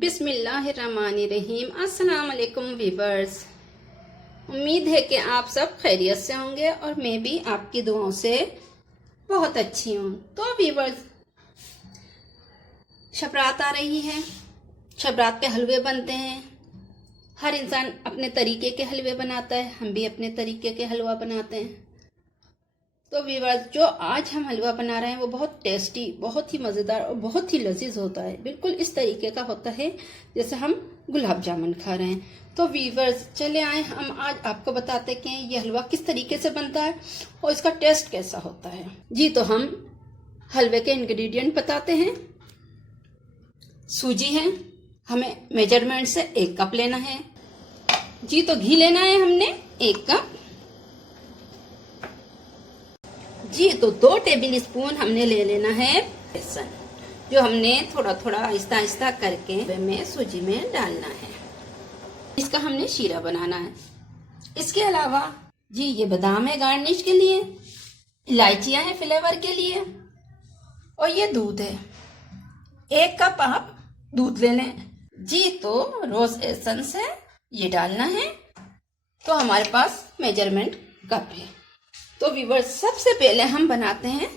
बिस्मिल्लाहिर्रहमानिर्रहीम। अस्सलाम वालेकुम वीवर्स। उम्मीद है कि आप सब खैरियत से होंगे और मैं भी आपकी दुआओं से बहुत अच्छी हूँ। तो वीवर्स, शबरात आ रही है। शबरात पे हलवे बनते हैं। हर इंसान अपने तरीके के हलवे बनाता है, हम भी अपने तरीके के हलवा बनाते हैं। तो वीवर्स, जो आज हम हलवा बना रहे हैं वो बहुत टेस्टी, बहुत ही मज़ेदार और बहुत ही लजीज होता है। बिल्कुल इस तरीके का होता है जैसे हम गुलाब जामुन खा रहे हैं। तो वीवर्स, चले आए, हम आज आपको बताते हैं कि ये हलवा किस तरीके से बनता है और इसका टेस्ट कैसा होता है। जी, तो हम हलवे के इंग्रेडिएंट बताते हैं। सूजी है, हमें मेजरमेंट से 1 कप लेना है। जी, तो घी लेना है हमने 1 कप। जी, तो 2 टेबल स्पून हमने ले लेना है बेसन, जो हमने थोड़ा थोड़ा आहिस्ता आहिस्ता करके में सूजी में डालना है। इसका हमने शीरा बनाना है। इसके अलावा जी, ये बादाम है गार्निश के लिए, इलायचियां हैं फ्लेवर के लिए, और ये दूध है। 1 कप आप दूध ले लें। जी, तो रोज एसेंस है, ये डालना है। तो हमारे पास मेजरमेंट कप है। तो वीवर्स, सबसे पहले हम बनाते हैं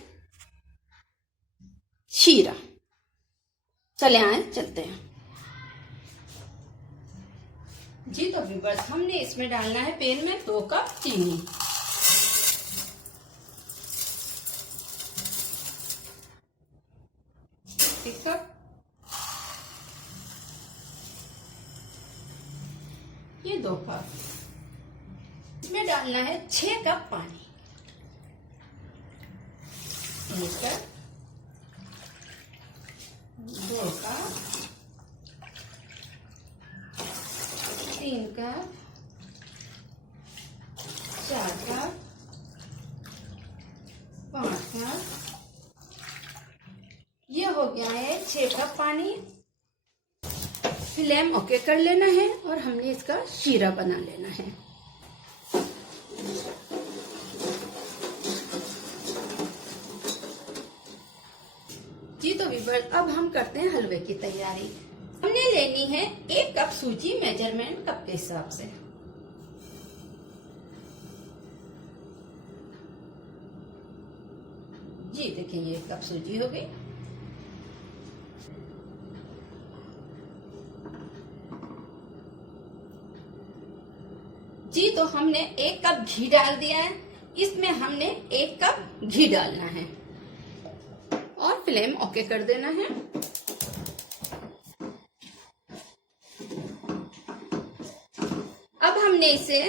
शीरा। चले आए, चलते हैं। जी, तो वीवर्स, हमने इसमें डालना है पैन में 2 कप चीनी। एक कप, ये 2 कप। इसमें डालना है 6 कप पानी। 1 cup, 2 cup, 3 cup, 4 cup, 5 cup. ये हो गया है 6 कप पानी। फ्लेम ओके कर लेना है और हमने इसका शीरा बना लेना है। जी, तो वीवर्स, अब हम करते हैं हलवे की तैयारी। हमने लेनी है 1 कप सूजी, मेजरमेंट कप के हिसाब से। जी, देखिए, ये 1 कप सूजी हो गई। जी, तो हमने 1 कप घी डाल दिया है। इसमें हमने 1 कप घी डालना है और फ्लेम ओके कर देना है। अब हमने इसे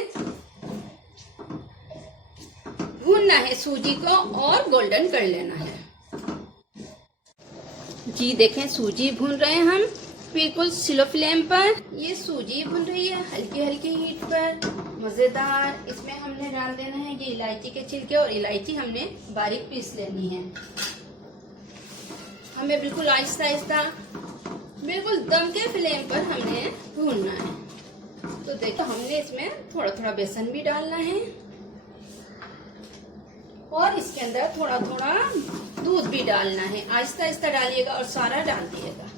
भूनना है, सूजी को, और गोल्डन कर लेना है। जी, देखें, सूजी भून रहे हैं हम बिल्कुल स्लो फ्लेम पर। ये सूजी भून रही है हल्की हल्की हीट पर, मजेदार। इसमें हमने डाल देना है ये इलायची के छिलके, और इलायची हमने बारीक पीस लेनी है। हमें बिल्कुल आहिस्ता आहिस्ता, बिल्कुल दम के फ्लेम पर हमने भूनना है। तो देखो, हमने इसमें थोड़ा थोड़ा बेसन भी डालना है और इसके अंदर थोड़ा थोड़ा दूध भी डालना है। आहिस्ता आहिस्ता डालिएगा और सारा डाल दिएगा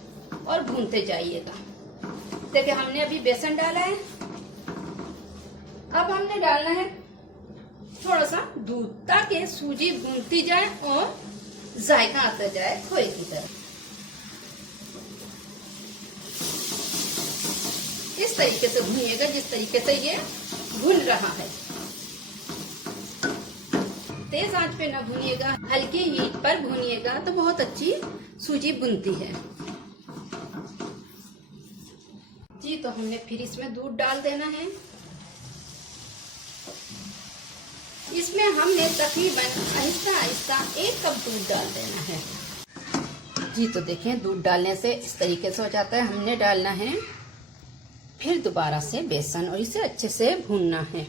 और भूनते जाइएगा। देखिए, हमने अभी बेसन डाला है। अब हमने डालना है थोड़ा सा दूध, ताकि सूजी भूनती जाए और जायका आता जाए खोए की तरह। इस तरीके से भूनिएगा जिस तरीके से ये भून रहा है। तेज आंच पे ना भूनिएगा, हल्की हीट पर भूनिएगा तो बहुत अच्छी सूजी भुनती है। जी, तो हमने फिर इसमें दूध डाल देना है। इसमें हमने तकरीबन आहिस्ता आहिस्ता 1 कप दूध डाल देना है। जी, तो देखें, दूध डालने से इस तरीके से हो जाता है। हमने डालना है फिर दोबारा से बेसन और इसे अच्छे से भूनना है।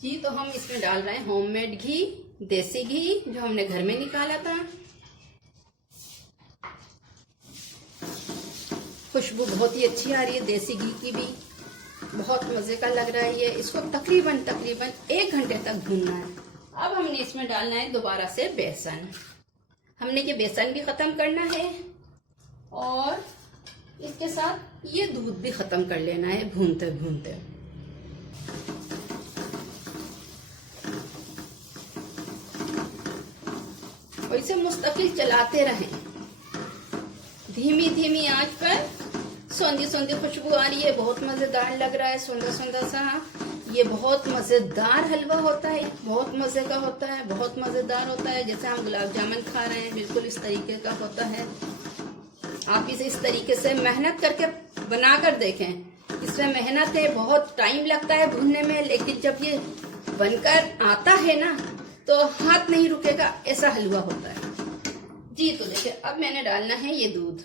जी, तो हम इसमें डाल रहे हैं होममेड घी, देसी घी, जो हमने घर में निकाला था। खुशबू बहुत ही अच्छी आ रही है देसी घी की भी। बहुत मजे का लग रहा है ये। इसको तकरीबन 1 घंटे तक भूनना है। अब हमने इसमें डालना है दोबारा से बेसन। हमने ये बेसन भी खत्म करना है और इसके साथ ये दूध भी खत्म कर लेना है भूनते भूनते। और इसे मुस्तकिल चलाते रहें, धीमी धीमी आंच पर। सौंधी सौंधी खुशबू आ रही है, बहुत मजेदार लग रहा है, सौंधा सौंधा सा। ये बहुत मजेदार हलवा होता है, बहुत मजे का होता है, बहुत मजेदार होता है। जैसे हम गुलाब जामुन खा रहे हैं, बिल्कुल इस तरीके का होता है। आप इसे इस तरीके से मेहनत करके बनाकर देखें। इसमें मेहनत है, बहुत टाइम लगता है भूनने में, लेकिन जब ये बनकर आता है ना तो हाथ नहीं रुकेगा, ऐसा हलवा होता है जी। तो देखिए अब मैंने डालना है ये दूध।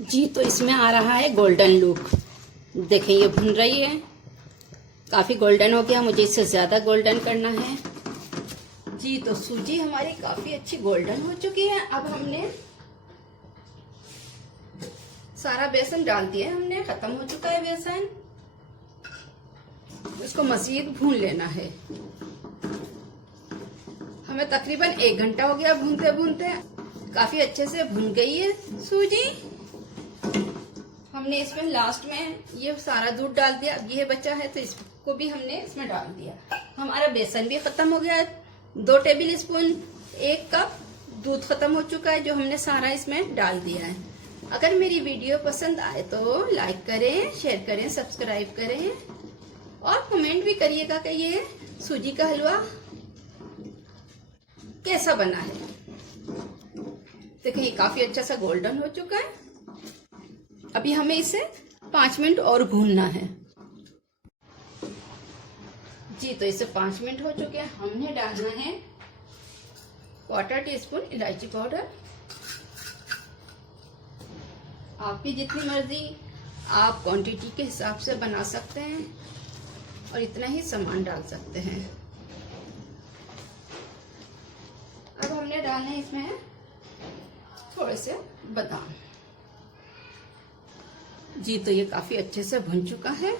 जी तो इसमें आ रहा है गोल्डन लुक। देखें ये भुन रही है, काफी गोल्डन हो गया, मुझे इससे ज्यादा गोल्डन करना है जी। तो सूजी हमारी काफी अच्छी गोल्डन हो चुकी है। अब हमने सारा बेसन डाल दिया, हमने खत्म हो चुका है बेसन। इसको मजीद भून लेना है। हमें तकरीबन 1 घंटा हो गया भूनते भूनते, काफी अच्छे से भून गई है सूजी। हमने इसमें लास्ट में ये सारा दूध डाल दिया, अब ये बचा है तो इसको भी हमने इसमें डाल दिया। हमारा बेसन भी खत्म हो गया, 2 टेबल स्पून 1 कप दूध खत्म हो चुका है, जो हमने सारा इसमें डाल दिया है। अगर मेरी वीडियो पसंद आए तो लाइक करें, शेयर करें, सब्सक्राइब करें और कमेंट भी करिएगा कि ये सूजी का हलवा कैसा बना है। देखिए ये काफी अच्छा सा गोल्डन हो चुका है। अभी हमें इसे 5 मिनट और भूनना है जी। तो इसे 5 मिनट हो चुके हैं। हमने डालना है 1/4 टीस्पून इलायची पाउडर। आपकी जितनी मर्जी, आप क्वांटिटी के हिसाब से बना सकते हैं और इतना ही सामान डाल सकते हैं। अब हमने डालना है इसमें थोड़े से बादाम जी। तो ये काफी अच्छे से भुन चुका है।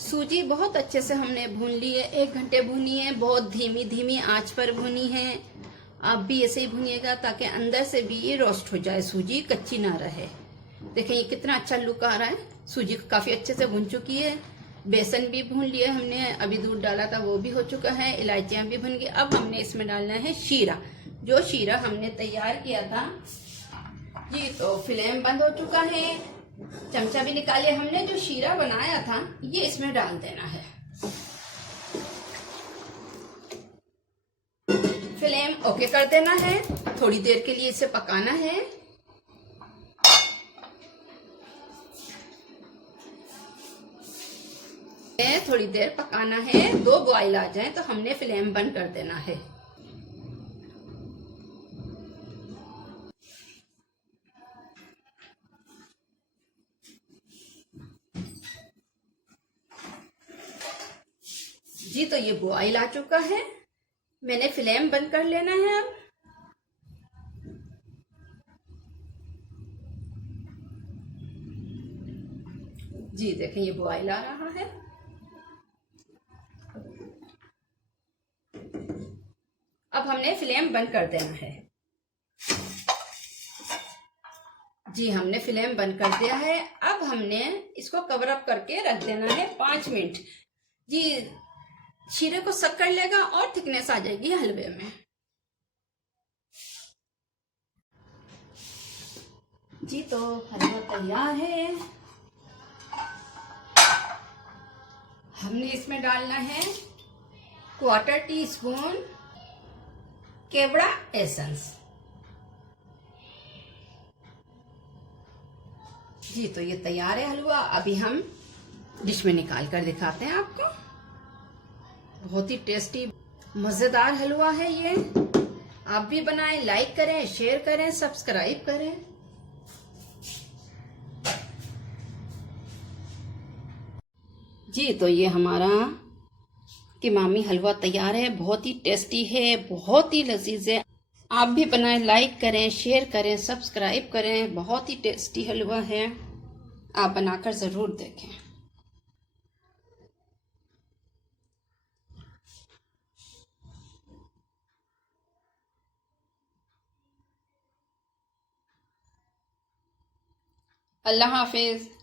सूजी बहुत अच्छे से हमने भून ली है, 1 घंटे भूनी है, बहुत धीमी धीमी आंच पर भुनी है। आप भी ऐसे ही भूनिएगा ताकि अंदर से भी ये रोस्ट हो जाए, सूजी कच्ची ना रहे। देखें ये कितना अच्छा लुक आ रहा है। सूजी काफी अच्छे से भुन चुकी है, बेसन भी भून लिया हमने, अभी दूध डाला था वो भी हो चुका है, इलायचियां भी भुन गई। अब हमने इसमें डालना है शीरा, जो शीरा हमने तैयार किया था जी। तो फ्लेम बंद हो चुका है, चमचा भी निकाले। हमने जो शीरा बनाया था ये इसमें डाल देना है। फ्लेम ओके कर देना है, थोड़ी देर के लिए इसे पकाना है। थोड़ी देर पकाना है, 2 बॉयल आ जाए तो हमने फ्लेम बंद कर देना है। जी तो ये बॉयल आ चुका है, मैंने फ्लेम बंद कर लेना है। अब जी देखें ये बॉयल आ रहा है। अब हमने फ्लेम बंद कर देना है जी। हमने फ्लेम बंद कर दिया है। अब हमने इसको कवर अप करके रख देना है 5 मिनट जी। शीरे को सक कर लेगा और थिकनेस आ जाएगी हलवे में जी। तो हलवा तैयार है। हमने इसमें डालना है 1/4 टीस्पून केवड़ा एसेंस जी। तो ये तैयार है हलवा। अभी हम डिश में निकाल कर दिखाते हैं आपको। बहुत ही टेस्टी मजेदार हलवा है ये। आप भी बनाएं, लाइक करें, शेयर करें, सब्सक्राइब करें। जी तो ये हमारा कीमामी हलवा तैयार है। बहुत ही टेस्टी है, बहुत ही लजीज है। आप भी बनाएं, लाइक करें, शेयर करें, सब्सक्राइब करें। बहुत ही टेस्टी हलवा है, आप बनाकर ज़रूर देखें। अल्लाह हाफिज़।